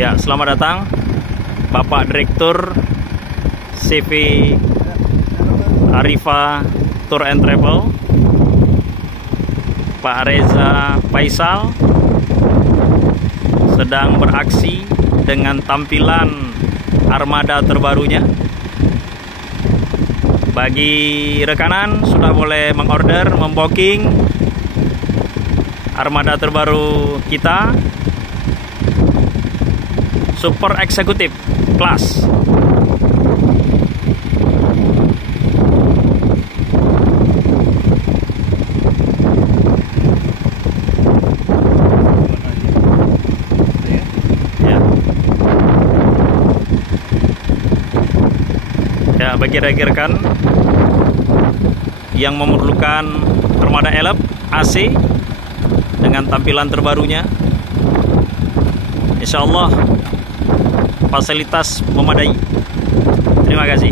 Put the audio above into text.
Ya, selamat datang Bapak Direktur CV Arifa Tour and Travel, Pak Reza Faisal, sedang beraksi dengan tampilan armada terbarunya. Bagi rekanan sudah boleh mengorder, membooking armada terbaru kita, Super Executive Class. Ya, bagi rekan yang memerlukan armada elep AC dengan tampilan terbarunya, insya Allah fasilitas memadai. Terima kasih.